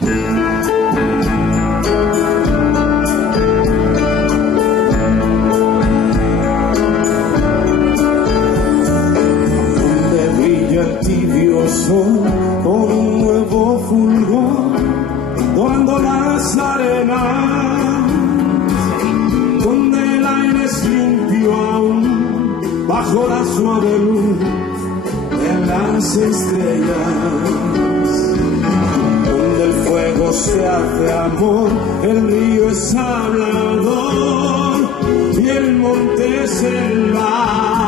Donde brilla el tibio sol con un nuevo fulgor, cuando las arenas, donde el aire es limpio aún, bajo la suave luz de las estrellas, donde el fuego se hace amor, el río es hablador y el monte es el mar.